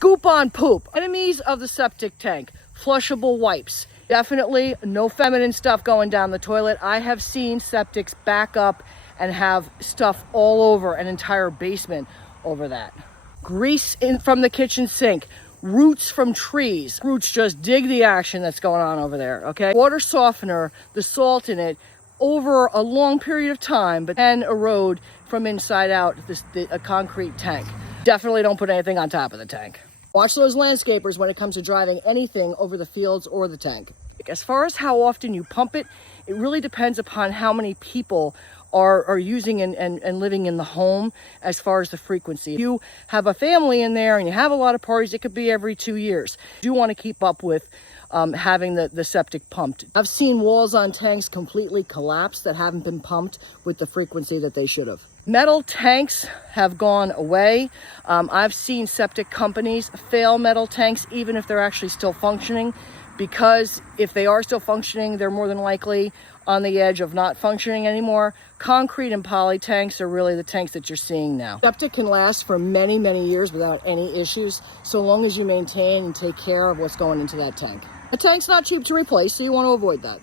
Scoop on poop. Enemies of the septic tank. Flushable wipes. Definitely no feminine stuff going down the toilet. I have seen septics back up and have stuff all over an entire basement over that. Grease from the kitchen sink. Roots from trees. Roots just dig the action that's going on over there, okay? Water softener, the salt in it, over a long period of time, but can erode from inside out a concrete tank. Definitely don't put anything on top of the tank. Watch those landscapers when it comes to driving anything over the fields or the tank. As far as how often you pump it, it really depends upon how many people are using and living in the home as far as the frequency. If you have a family in there and you have a lot of parties, it could be every 2 years. You do want to keep up with having the septic pumped. I've seen walls on tanks completely collapse that haven't been pumped with the frequency that they should have. Metal tanks have gone away. I've seen septic companies fail metal tanks even if they're actually still functioning, because if they are still functioning, they're more than likely on the edge of not functioning anymore. Concrete and poly tanks are really the tanks that you're seeing now. Septic can last for many, many years without any issues, so long as you maintain and take care of what's going into that tank. A tank's not cheap to replace, so you want to avoid that.